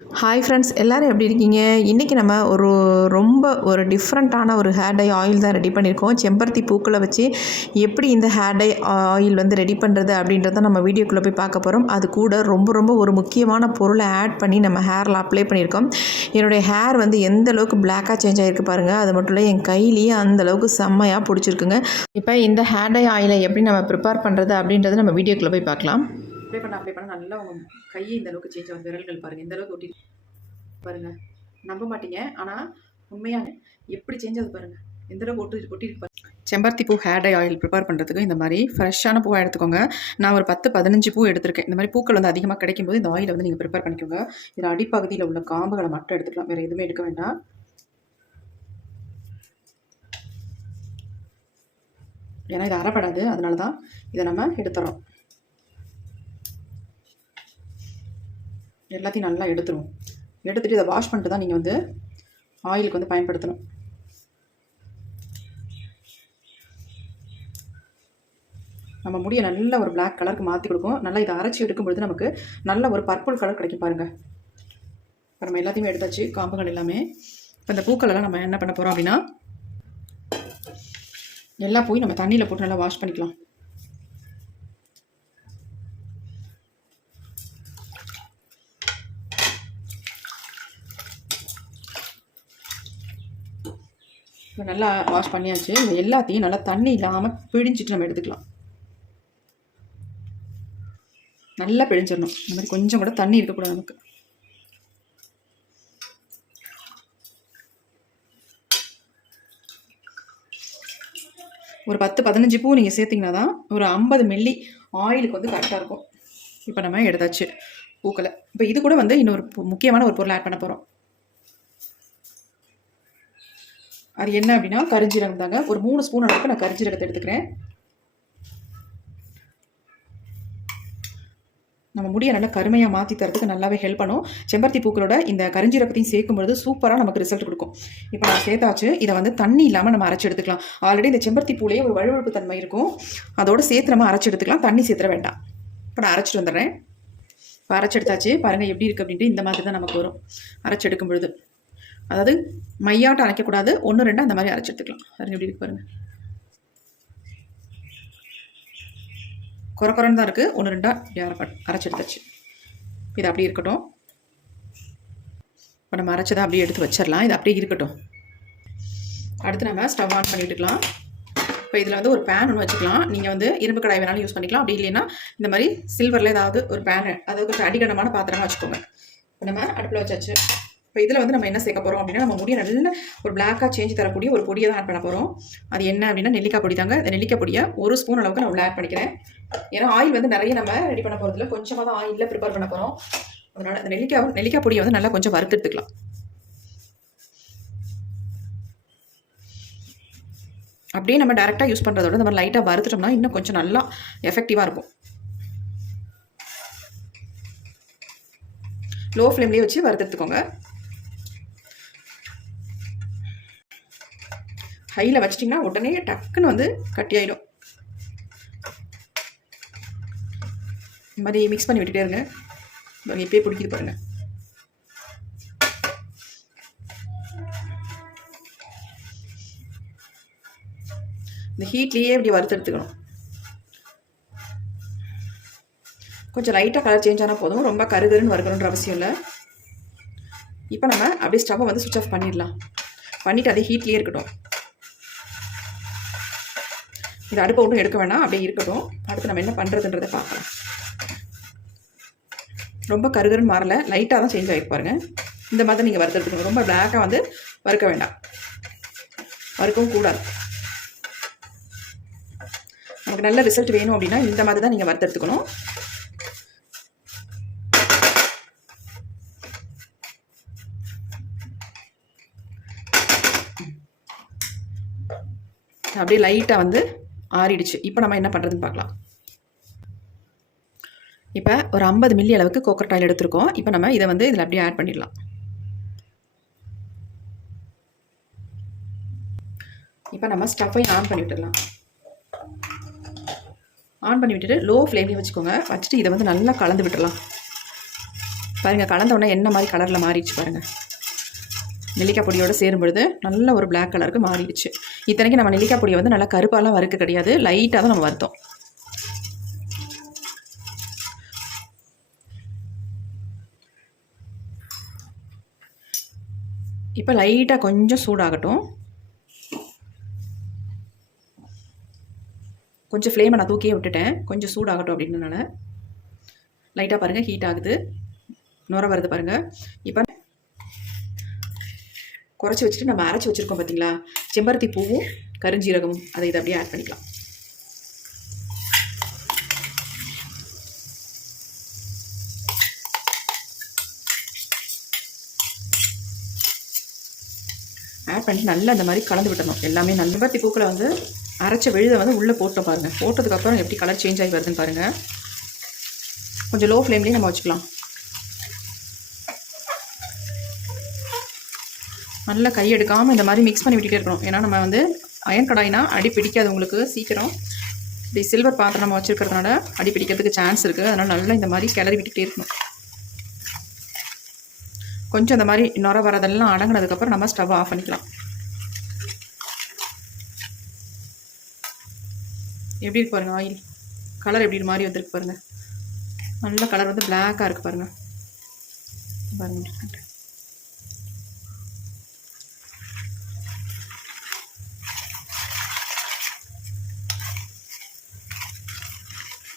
Hi friends, எல்லோரும் எப்படி இருக்கீங்க? இன்றைக்கி நம்ம ரொம்ப டிஃப்ரெண்ட்டான ஒரு ஹேர் டை ஆயில் தான் ரெடி பண்ணியிருக்கோம். செம்பருத்தி பூக்களை வச்சு எப்படி இந்த ஹேர் டை ஆயில் வந்து ரெடி பண்ணுறது அப்படின்றத நம்ம வீடியோக்குள்ளே போய் பார்க்க போகிறோம். அது கூட ரொம்ப ஒரு முக்கியமான பொருளை ஆட் பண்ணி நம்ம ஹேரில் அப்ளை பண்ணியிருக்கோம். என்னுடைய ஹேர் வந்து எந்த அளவுக்கு பிளாக்காக சேஞ்ச் ஆகிருக்கு பாருங்கள். அது மட்டும் இல்லை, என் கையிலேயே அந்தளவுக்கு செம்மையாக பிடிச்சிருக்குங்க. இப்போ இந்த ஹேர் டை ஆயிலை எப்படி நம்ம ப்ரிப்பேர் பண்ணுறது அப்படின்றத நம்ம வீடியோக்குள்ளே போய் பார்க்கலாம். அப்ளை பண்ண நல்லா உங்கள் கையை இந்த அளவுக்கு சேஞ்ச் ஆகும். விரல்கள் பாருங்கள், இந்த அளவுக்கு ஒட்டி பாருங்கள். நம்ப மாட்டீங்க, ஆனால் உண்மையாக எப்படி சேஞ்ச் ஆகுது பாருங்கள். எந்த அளவுக்கு ஒட்டிருக்கு பாருங்கள். செம்பருத்தி பூ ஹேர் டை ஆயில் ப்ரிப்பேர் பண்ணுறதுக்கு இந்த மாதிரி ஃப்ரெஷ்ஷான பூவாக எடுத்துக்கோங்க. நான் ஒரு 10-15 பூ எடுத்திருக்கேன். இந்த மாதிரி பூக்கள் வந்து அதிகமாக கிடைக்கும் போது இந்த ஆயிலை வந்து நீங்கள் ப்ரிப்பேர் பண்ணிக்கோங்க. இதில் அடிப்பகுதியில் உள்ள காம்புகளை மட்டும் எடுத்துக்கலாம், வேறு எதுவுமே எடுக்க வேண்டாம். ஏன்னா இது அரைப்படாது, அதனால தான் இதை நம்ம எடுத்துறோம். எல்லாத்தையும் நல்லா எடுத்துகிட்டு இதை வாஷ் பண்ணிட்டு தான் நீங்கள் வந்து ஆயிலுக்கு வந்து பயன்படுத்தணும். நம்ம முடியை நல்ல ஒரு பிளாக் கலருக்கு மாற்றி கொடுக்கும். நல்லா இதை அரைச்சி எடுக்கும் பொழுது நமக்கு நல்ல ஒரு பர்பிள் கலர் கிடைக்கும் பாருங்கள். இப்போ நம்ம எல்லாத்தையுமே எடுத்தாச்சு, காம்புகள் எல்லாமே. இப்போ இந்த பூக்களெல்லாம் நம்ம என்ன பண்ண போகிறோம் அப்படின்னா, எல்லா பூயும் நம்ம தண்ணியில் போட்டு நல்லா வாஷ் பண்ணிக்கலாம். இப்போ நல்லா வாஷ் பண்ணியாச்சு. எல்லாத்தையும் நல்லா தண்ணி இல்லாமல் பிழிஞ்சிட்டு நம்ம எடுத்துக்கலாம். நல்லா பிழிஞ்சிடணும். இந்த மாதிரி கொஞ்சம் கூட தண்ணி இருக்கக்கூடாது நமக்கு. ஒரு 10-15 பூ நீங்கள் சேர்த்திங்கன்னா தான் ஒரு 50 மில்லி ஆயிலுக்கு வந்து கரெக்டாக இருக்கும். இப்போ நம்ம எடுத்தாச்சு பூக்களை. இப்போ இது கூட வந்து இன்னொரு முக்கியமான ஒரு பொருள் ஆட் பண்ண போகிறோம். அது என்ன அப்படின்னா கரிஞ்சீரகம் தாங்க. ஒரு 3 ஸ்பூன் அளவுக்கு நான் கரிஞ்சீரகத்தை எடுத்துக்கிறேன். நம்ம முடியை நல்லா கருமையாக மாற்றி தரதுக்கு நல்லாவே ஹெல்ப் பண்ணும். செம்பருத்தி பூக்களோட இந்த கரிஞ்சீரகத்தையும் சேர்க்கும்பொழுது சூப்பராக நமக்கு ரிசல்ட் கொடுக்கும். இப்போ நான் சேர்த்தாச்சு. இதை வந்து தண்ணி இல்லாமல் நம்ம அரைச்சி எடுத்துக்கலாம். ஆல்ரெடி இந்த செம்பருத்தி பூலேயே ஒரு வழுவழுப்பு தன்மை இருக்கும். அதோடு சேர்த்து நம்ம அரைச்சி எடுத்துக்கலாம். தண்ணி சேர்த்துற வேண்டாம். இப்போ நான் அரைச்சிட்டு வந்துடுறேன். இப்போ அரைச்சி எடுத்தாச்சு. பாருங்கள் எப்படி இருக்குது அப்படின்ட்டு. இந்த மாதிரி தான் நமக்கு வரும் அரைச்சி எடுக்கும் பொழுது. அதாவது மையாட்டம் அரைக்கக்கூடாது, 1-2 அந்த மாதிரி அரைச்சி எடுத்துக்கலாம். அது எப்படி இருக்கு பாருங்கள். குறக்குறன்னு தான் இருக்குது. 1-2 அரைச்சி எடுத்தாச்சு. இது அப்படியே இருக்கட்டும். இப்போ நம்ம அரைச்சதை அப்படியே எடுத்து வச்சிடலாம். இது அப்படியே இருக்கட்டும். அடுத்து நம்ம ஸ்டவ் ஆன் பண்ணிட்டுக்கலாம். இப்போ இதில் வந்து ஒரு பேன் ஒன்று வச்சுக்கலாம். நீங்கள் வந்து இரும்பு கடாய் வேணாலும் யூஸ் பண்ணிக்கலாம். அப்படி இல்லைன்னா இந்த மாதிரி சில்வரில் ஏதாவது ஒரு பேன், அதாவது ஒரு அடிகனமான பாத்திரமாக வச்சுக்கோங்க. இப்போ நம்ம அடுப்பில் வச்சாச்சு. இப்போ இதில் வந்து நம்ம என்ன சேர்க்க போகிறோம் அப்படின்னா, நம்ம முடியை நல்ல ஒரு பிளாக்காக சேஞ்ச் தரக்கூடிய ஒரு பொடியை தான் ஆட் பண்ண போகிறோம். அது என்ன அப்படின்னா நெல்லிக்காய் பொடி தாங்க. இந்த நெல்லிக்காய் பொடியை 1 ஸ்பூன் அளவுக்கு நான் ஆட் பண்ணிக்கிறேன். ஏன்னா ஆயில் வந்து நிறைய நம்ம ரெடி பண்ண போகிறதுல கொஞ்சமாக தான் ஆயிலில் ப்ரிப்பேர் பண்ண போகிறோம். அதனால் அந்த நெல்லிக்காய் பொடியை வந்து நல்லா கொஞ்சம் வறுத்து எடுத்துக்கலாம். அப்படியே நம்ம டேரெக்டாக யூஸ் பண்ணுறதோட இந்த மாதிரி லைட்டாக வறுத்துட்டோம்னா இன்னும் கொஞ்சம் நல்லா எஃபெக்டிவாக இருக்கும். லோ ஃப்ளேம்லேயே வச்சு வறுத்துட்டுக்கோங்க. ஹையில் வச்சிட்டிங்கன்னா உடனே டக்குன்னு வந்து கட்டி ஆகிடும். இந்த மாதிரி மிக்ஸ் பண்ணி விட்டுட்டே இருங்க. எப்பயே பிடிக்குது பாருங்கள். இந்த ஹீட்லேயே இப்படி வறுத்து எடுத்துக்கணும். கொஞ்சம் லைட்டாக கலர் சேஞ்ச் ஆனால் போதும், ரொம்ப கருகருன்னு வறுக்கணுன்ற அவசியம் இல்லை. இப்போ நம்ம அப்படியே ஸ்டவ்வை வந்து சுவிட்ச் ஆஃப் பண்ணிடலாம். பண்ணிவிட்டு அதே ஹீட்லேயே இருக்கட்டும். இது அடுப்பை ஒன்றும் எடுக்க வேணாம், அப்படியே இருக்கட்டும். அடுத்து நம்ம என்ன பண்ணுறதுன்றதை பார்க்கலாம். ரொம்ப கருகருன்னு மாறலை, லைட்டாக தான் சேஞ்ச் ஆகிருக்கு பாருங்கள். இந்த மாதிரி நீங்கள் வறுத்தெடுத்துக்கணும். ரொம்ப பிளாக்காக வந்து வறுக்க வேண்டாம், வறுக்கவும் கூடாது. நமக்கு நல்ல ரிசல்ட் வேணும் அப்படின்னா இந்த மாதிரி தான் நீங்கள் வறுத்தெடுத்துக்கணும். அப்படியே லைட்டாக வந்து ஆறிடுச்சு. இப்போ நம்ம என்ன பண்ணுறதுன்னு பார்க்கலாம். இப்போ ஒரு 50 மில்லி அளவுக்கு கோகனட் ஆயில் எடுத்துருக்கோம். இப்போ நம்ம இதை வந்து இதில் அப்படியே ஆட் பண்ணிடலாம். இப்போ நம்ம ஸ்டவ்வையும் ஆன் பண்ணி விட்டுடலாம். ஆன் பண்ணி விட்டுட்டு லோ ஃப்ளேம்லேயே வச்சுக்கோங்க. வச்சுட்டு இதை வந்து நல்லா கலந்து விட்டுடலாம். பாருங்கள், கலந்தோடனே என்ன மாதிரி கலரில் மாறிடுச்சு பாருங்கள். நெல்லிக்காய் பொடியோடு சேரும்பொழுது நல்ல ஒரு பிளாக் கலருக்கு மாறிடுச்சு. இத்தனைக்கு நம்ம நெல்லிக்காய் பொடியை வந்து நல்லா கருப்பாலாம் வறுக்க கிடையாது, லைட்டாக தான் நம்ம வறுத்தோம். இப்போ லைட்டாக கொஞ்சம் சூடாகட்டும். கொஞ்சம் ஃப்ளேமை நான் தூக்கியே விட்டுட்டேன், கொஞ்சம் சூடாகட்டும் அப்படின்றனால. லைட்டாக பாருங்கள் ஹீட் ஆகுது, நுர வருது பாருங்கள். இப்போ குறைச்சி வச்சுட்டு நம்ம அரைச்சி வச்சுருக்கோம் பார்த்தீங்களா, செம்பருத்தி பூவும் கருஞ்சீரகமும், அதை இதை அப்படியே ஆட் பண்ணிக்கலாம். ஆட் பண்ணிட்டு நல்லா இந்த மாதிரி கலந்து விட்டணும் எல்லாமே. நல்ல செம்பருத்தி பூக்களை வந்து அரைச்ச விழுதை வந்து உள்ளே போட்டோம் பாருங்கள். போட்டதுக்கப்புறம் எப்படி கலர் சேஞ்ச் ஆகி வருதுன்னு பாருங்கள். கொஞ்சம் லோ ஃப்ளேம்லேயே நம்ம வச்சுக்கலாம். நல்லா கை எடுக்காமல் இந்த மாதிரி மிக்ஸ் பண்ணி விட்டுட்டே இருக்கணும். ஏன்னா நம்ம வந்து அயன் கடாயினா அடி பிடிக்காது உங்களுக்கு சீக்கிரம். இப்படி சில்வர் பாத்திரம் நம்ம வச்சுருக்கிறதுனால அடி பிடிக்கிறதுக்கு சான்ஸ் இருக்குது. அதனால் நல்லா இந்த மாதிரி கிளறி விட்டுகிட்டே இருக்கணும். கொஞ்சம் இந்த மாதிரி நுர வரதெல்லாம் அடங்கினதுக்கப்புறம் நம்ம ஸ்டவ் ஆஃப் பண்ணிக்கலாம். எப்படி இருக்கு பாருங்கள், ஆயில் கலர் எப்படி மாதிரி வந்துருக்கு பாருங்கள். நல்ல கலர் வந்து பிளாக்காக இருக்குது பாருங்கள். பாருங்கள்,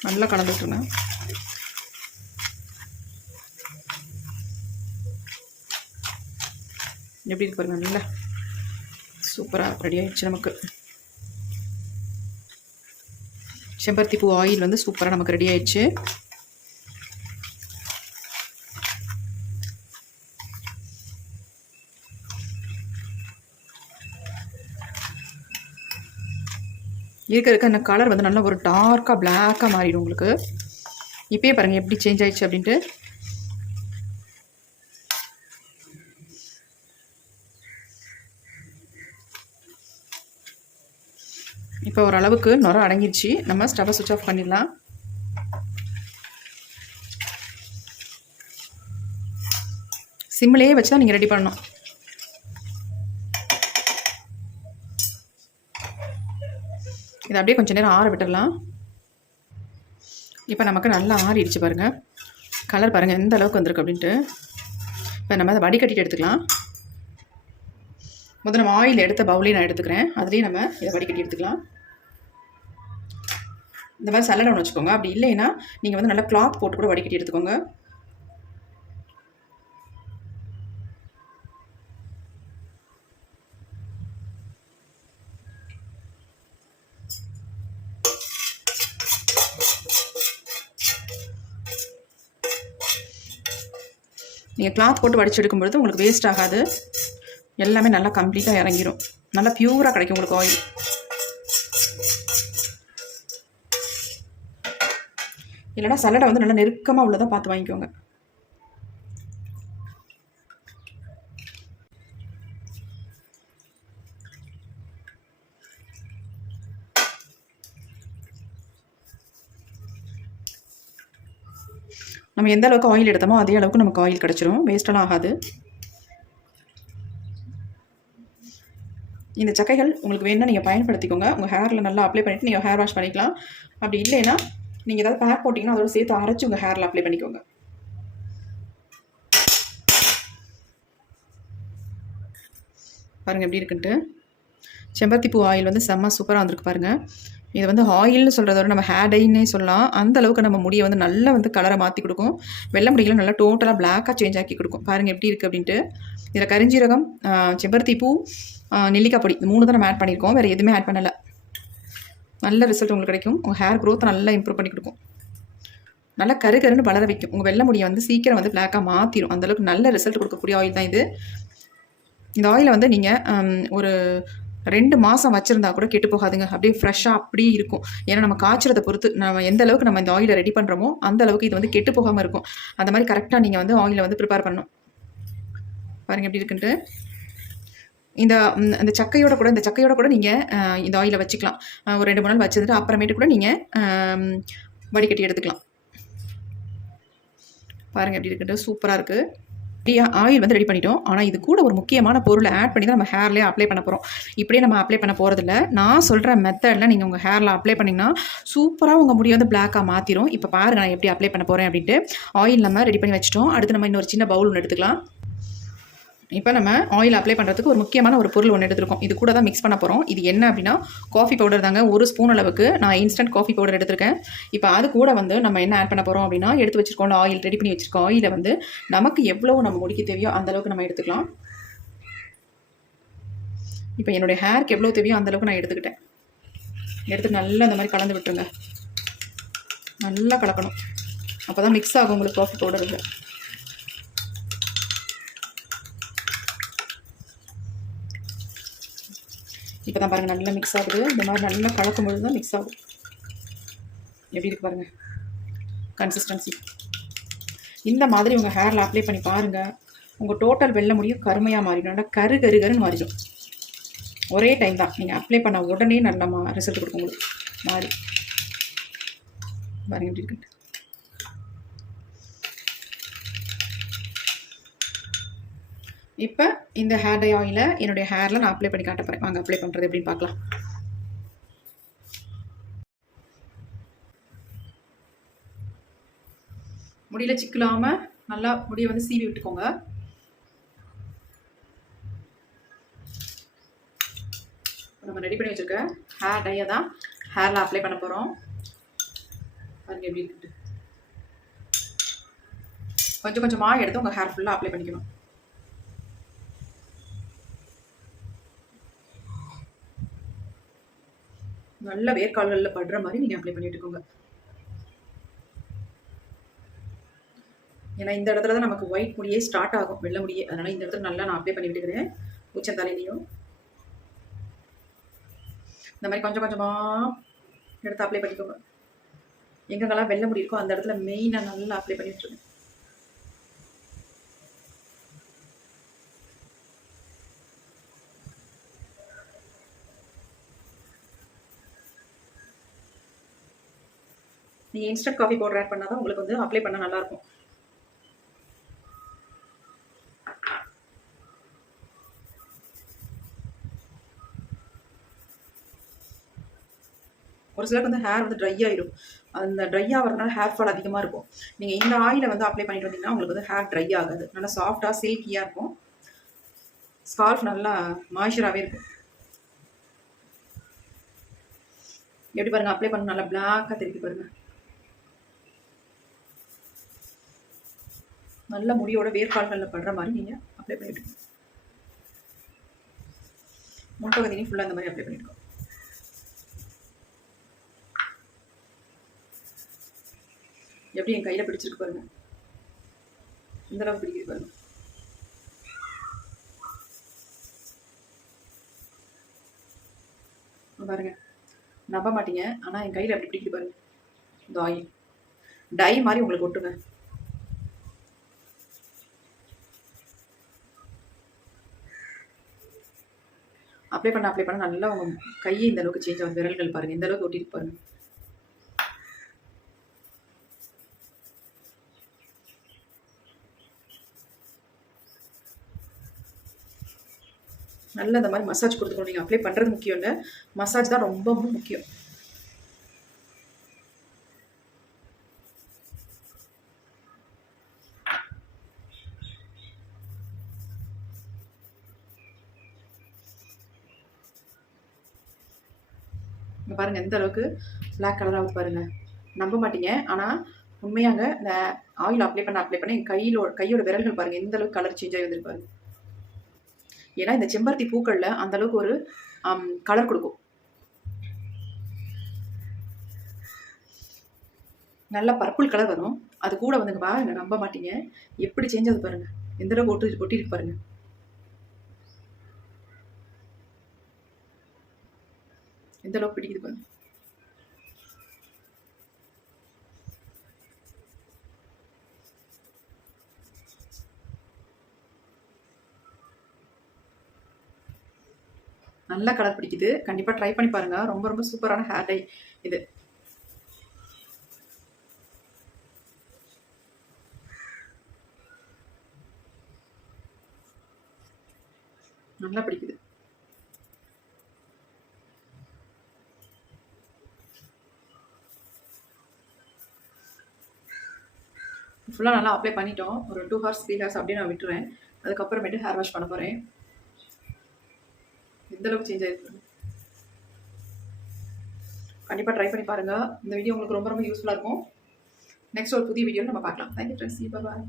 நல்லா கலந்துட்டுருங்க. எப்படி இருக்கு பாருங்க, நல்லா சூப்பராக ரெடி ஆகிடுச்சு நமக்கு. செம்பருத்தி பூ ஆயில் வந்து சூப்பராக நமக்கு ரெடி ஆயிடுச்சு. இருக்க அந்த கலர் வந்து நல்லா ஒரு டார்க்காக பிளாக்காக மாறிடும் உங்களுக்கு. இப்போயே பாருங்கள் எப்படி சேஞ்ச் ஆயிடுச்சு அப்படின்ட்டு. இப்போ ஓரளவுக்கு நுர அடங்கிடுச்சு. நம்ம ஸ்டவ்வை சுவிட்ச் ஆஃப் பண்ணிடலாம். சிம்மிலேயே வச்சு தான் நீங்கள் ரெடி பண்ணணும். இதை அப்படியே கொஞ்சம் நேரம் ஆற விட்டுடலாம். இப்போ நமக்கு நல்லா ஆறிடுச்சு பாருங்கள். கலர் பாருங்கள் எந்த அளவுக்கு வந்திருக்கு அப்படின்ட்டு. இப்போ நம்ம அதை வடிகட்டிட்டு எடுத்துக்கலாம். முதல்ல நம்ம ஆயில் எடுத்த பவுலையும் நான் எடுத்துக்கிறேன். அதுலேயும் நம்ம இதை வடிகட்டி எடுத்துக்கலாம். இந்த மாதிரி சல்லடை ஒன்று வச்சுக்கோங்க. அப்படி இல்லைன்னா நீங்கள் வந்து நல்லா கிளாத் போட்டு கூட வடிகட்டி எடுத்துக்கோங்க. நீங்கள் கிளாத் போட்டு வடிச்சு எடுக்கும்பொழுது உங்களுக்கு வேஸ்ட் ஆகாது. எல்லாமே நல்லா கம்ப்ளீட்டாக இறங்கிடும். நல்லா பியூராக கிடைக்கும் உங்களுக்கு ஆயில். இல்லைனா சல்லடை வந்து நல்லா நெருக்கமாக உள்ளதாக பார்த்து வாங்கிக்கோங்க. நம்ம எந்த அளவுக்கு ஆயில் எடுத்தோமோ அதே அளவுக்கு நமக்கு ஆயில் கிடச்சிரும், வேஸ்டெல்லாம் ஆகாது. இந்த சக்கைகள் உங்களுக்கு வேணும்னா நீங்கள் பயன்படுத்திக்கோங்க. உங்கள் ஹேரில் நல்லா அப்ளை பண்ணிவிட்டு நீங்கள் ஹேர் வாஷ் பண்ணிக்கலாம். அப்படி இல்லைன்னா நீங்கள் ஏதாவது பேக் போட்டிங்கன்னா அதோட சேர்த்து அரைச்சி உங்கள் ஹேரில் அப்ளை பண்ணிக்கோங்க. பாருங்கள் எப்படி இருக்குன்ட்டு. செம்பருத்தி பூ ஆயில் வந்து செம்ம சூப்பராக வந்திருக்கு பாருங்கள். இது வந்து ஆயில்னு சொல்கிறத விட நம்ம ஹேர் டைன்னே சொல்லலாம். அந்த அளவுக்கு நம்ம முடியை வந்து நல்லா வந்து கலரை மாற்றி கொடுக்கும். வெள்ளை முடியெல்லாம் நல்லா டோட்டலாக பிளாக்காக சேஞ்ச் ஆக்கி கொடுக்கும். பாருங்கள் எப்படி இருக்குது அப்படின்ட்டு. இதில் கரிஞ்சீரகம், செம்பருத்தி பூ, நெல்லிக்காய் பொடி, 3 தான் நம்ம ஆட் பண்ணியிருக்கோம். வேறு எதுவுமே ஆட் பண்ணலை. நல்ல ரிசல்ட் உங்களுக்கு கிடைக்கும். உங்கள் ஹேர் க்ரோத்தை நல்லா இம்ப்ரூவ் பண்ணி கொடுக்கும். நல்லா கருன்னு வளர வைக்கும். உங்கள் வெள்ளை முடியை வந்து சீக்கிரம் வந்து பிளாக்காக மாற்றிடும். அந்தளவுக்கு நல்ல ரிசல்ட் கொடுக்கக்கூடிய ஆயில் தான் இது. இந்த ஆயிலை வந்து நீங்கள் ஒரு 2 மாதம் வச்சுருந்தா கூட கெட்டு போகாதுங்க. அப்படியே ஃப்ரெஷ்ஷாக அப்படியே இருக்கும். ஏன்னா நம்ம காய்ச்சறதை பொறுத்து நம்ம எந்த அளவுக்கு நம்ம இந்த ஆயிலை ரெடி பண்ணுறோமோ அந்த அளவுக்கு இது வந்து கெட்டு போகாமல் இருக்கும். அந்த மாதிரி கரெக்டாக நீங்கள் வந்து ஆயிலை வந்து ப்ரிப்பேர் பண்ணணும். பாருங்கள் எப்படி இருக்குன்ட்டு. இந்த சக்கையோட கூட நீங்கள் இந்த ஆயிலை வச்சுக்கலாம். ஒரு 2-3 நாள் வச்சுட்டு அப்புறமேட்டு கூட நீங்கள் வடிகட்டி எடுத்துக்கலாம். பாருங்கள் எப்படி இருக்குன்ட்டு சூப்பராக இருக்குது. ஆயில் வந்து ரெடி பண்ணிட்டோம். ஆனால் இது கூட ஒரு முக்கியமான பொருளை ஆட் பண்ணி தான் நம்ம ஹேர்லேயே அப்ளை பண்ண போகிறோம். இப்படியே நம்ம அப்ளை பண்ண போகிறதில்ல. நான் சொல்கிற மெத்தடில் நீங்கள் உங்கள் ஹேரில் அப்ளை பண்ணிங்கன்னா சூப்பராக உங்கள் முடியை வந்து பிளாக்காக மாற்றிடும். இப்போ பாருங்கள் நான் எப்படி அப்ளை பண்ண போகிறேன் அப்படின்ட்டு. ஆயில் நம்ம ரெடி பண்ணி வச்சிட்டோம். அடுத்து நம்ம இன்னொரு சின்ன பவுல் ஒன்று எடுத்துக்கலாம். இப்போ நம்ம ஆயில் அப்ளை பண்ணுறதுக்கு ஒரு முக்கியமான ஒரு பொருள் ஒன்று எடுத்துருக்கோம். இது கூட தான் மிக்ஸ் பண்ண போகிறோம். இது என்ன அப்படின்னா காஃபி பவுடர் தாங்க. 1 ஸ்பூன் அளவுக்கு நான் இன்ஸ்டன்ட் காஃபி பவுடர் எடுத்திருக்கேன். இப்போ அது கூட வந்து நம்ம என்ன ஆட் பண்ண போகிறோம் அப்படின்னா, எடுத்து வச்சிருக்கோம் ஆயில் ரெடி பண்ணி வச்சிருக்கோம். ஆயிலை வந்து நமக்கு எவ்வளோ நம்ம முடிக்க தேவையோ அந்தளவுக்கு நம்ம எடுத்துக்கலாம். இப்போ என்னுடைய ஹேருக்கு எவ்வளோ தேவையோ அந்தளவுக்கு நான் எடுத்துக்கிட்டேன். எடுத்து நல்லா இந்த மாதிரி கலந்து விட்டுருங்க. நல்லா கலக்கணும். அப்போ தான் மிக்ஸ் ஆகும் உங்களுக்கு காஃபி பவுடருக்கு. இப்போ தான் பாருங்கள் நல்லா மிக்ஸ் ஆகுது. இந்த மாதிரி நல்லா கலக்கும் பொழுது தான் மிக்ஸ் ஆகும். எப்படி இருக்குது பாருங்கள் கன்சிஸ்டன்சி. இந்த மாதிரி உங்கள் ஹேரில் அப்ளை பண்ணி பாருங்கள். உங்கள் டோட்டல் வெள்ளை முடியும் கருமையாக மாறிடும். நல்லா கருன்னு மாறிடும். ஒரே டைம் தான் நீங்கள் அப்ளை பண்ண உடனே நல்லா ரிசல்ட் கொடுக்கும் உங்களுக்கு. மாறி பாருங்கள் எப்படி இருக்கு. இப்போ இந்த ஹேர் டை ஆயிலை என்னுடைய ஹேரில் நான் அப்ளை பண்ணி காட்ட போகிறேன். வாங்க அப்ளை பண்ணுறது எப்படின்னு பார்க்கலாம். முடியல சிக்கலாமல் நல்லா முடியை வந்து சீவி விட்டுக்கோங்க. நம்ம ரெடி பண்ணி வச்சுருக்க ஹேர் டையை தான் ஹேரில் அப்ளை பண்ண போகிறோம். பாருங்கள் எப்படி இருக்குது. கொஞ்சம் கொஞ்சமாக எடுத்து உங்கள் ஹேர் ஃபுல்லாக அப்ளை பண்ணிக்கணும். நல்ல வேர்க்கால்களில் படுற மாதிரி நீங்கள் அப்ளை பண்ணி விட்டுக்கோங்க. ஏன்னா இந்த இடத்துல தான் நமக்கு ஒயிட் முடியே ஸ்டார்ட் ஆகும், வெள்ளை முடியே. அதனால் இந்த இடத்துல நல்லா நான் அப்ளை பண்ணி விட்டுக்கிறேன். உச்சந்தலையிலையும் இந்த மாதிரி கொஞ்சம் கொஞ்சமாக எடுத்து அப்ளை பண்ணிக்கோங்க. எங்கெங்கெல்லாம் வெள்ளை முடி இருக்கோ அந்த இடத்துல மெயினாக நல்லா அப்ளை பண்ணி விட்டுருங்க. நீங்கள் இன்ஸ்டன்ட் காஃபி பவுடர் ஆட் பண்ணால் தான் உங்களுக்கு வந்து அப்ளை பண்ண நல்லாயிருக்கும். ஒரு சிலருக்கு வந்து ஹேர் வந்து ட்ரை ஆகிடும். அந்த ட்ரை ஆகிறதுனால ஹேர் ஃபால் அதிகமாக இருக்கும். நீங்கள் இந்த ஆயிலை வந்து அப்ளை பண்ணிட்டு வந்தீங்கன்னா உங்களுக்கு வந்து ஹேர் ட்ரை ஆகாது. நல்லா சாஃப்டாக சில்கியாக இருக்கும். ஸ்கார்ஃப் நல்லா மாய்ச்சராகவே இருக்கும். எப்படி பாருங்கள் அப்ளை பண்ண நல்லா பிளாக்காக திருப்பி பாருங்கள். நல்ல முடியோட வேர்க்கால்களில் படுற மாதிரி நீங்கள் அப்ளை பண்ணிவிட்டு முன்பகுதியும் ஃபுல்லாக அந்த மாதிரி அப்ளை பண்ணியிருக்கோம். எப்படி என் கையில் பிடிச்சிருக்கு பாருங்கள். இந்த அளவுக்கு பிடிக்குது பாருங்கள். பாருங்கள் நம்ப மாட்டீங்க, ஆனால் என் கையில் எப்படி பிடிக்குது பாருங்கள். இந்த ஆயில் டை மாதிரி உங்களுக்கு ஒட்டுங்க. அப்ளை பண்ண நல்லா உங்கள் கையை இந்த அளவுக்கு சேஞ்ச் ஆகும். விரல்கள் பாருங்கள் இந்த அளவுக்கு ஒட்டிட்டு பாருங்கள். நல்லா இந்த மாதிரி மசாஜ் கொடுத்துக்கணும். நீங்கள் அப்ளை பண்ணுறது முக்கியம் இல்லை, மசாஜ் தான் ரொம்ப முக்கியம். இங்கே பாருங்கள் எந்த அளவுக்கு பிளாக் கலராக பாருங்கள். நம்ப மாட்டீங்க, ஆனால் உண்மையாங்க இந்த ஆயில் அப்ளை பண்ண என் கையோட விரல்கள் பாருங்கள் எந்த அளவுக்கு கலர் சேஞ்ச் ஆகி வந்துருப்பாரு. ஏன்னா இந்த செம்பருத்தி பூக்களில் அந்த அளவுக்கு ஒரு கலர் கொடுக்கும். நல்ல பர்பிள் கலர் வரும். அது கூட வந்துங்க பாருங்க, நம்ப மாட்டீங்க எப்படி சேஞ்ச் ஆகுது பாருங்க. எந்த அளவுக்கு ஒட்டிருக்கு பாருங்க. எந்த அளவுக்கு பிடிக்குது பாருங்க. நல்ல கலர் பிடிக்குது. கண்டிப்பாக ட்ரை பண்ணி பாருங்க. ரொம்ப ரொம்ப சூப்பரான ஹேர் டை இது. நல்லா பிடிக்குது. ஃபுல்லாக நல்லா அப்ளை பண்ணிட்டோம். ஒரு 2 ஹார்ஸ் 3 ஹார்ஸ் அப்படியே நான் விட்டுருவேன். அதுக்கப்புறமேட்டு ஹேர் வாஷ் பண்ண போகிறேன். எந்தளவுக்கு சேஞ்ச் ஆகிருக்கு கண்டிப்பாக ட்ரை பண்ணி பாருங்கள். இந்த வீடியோ உங்களுக்கு ரொம்ப ரொம்ப யூஸ்ஃபுல்லாக இருக்கும். நெக்ஸ்ட் ஒரு புதிய வீடியோவில் நம்ம பார்க்கலாம். Thank you friends. பாய்.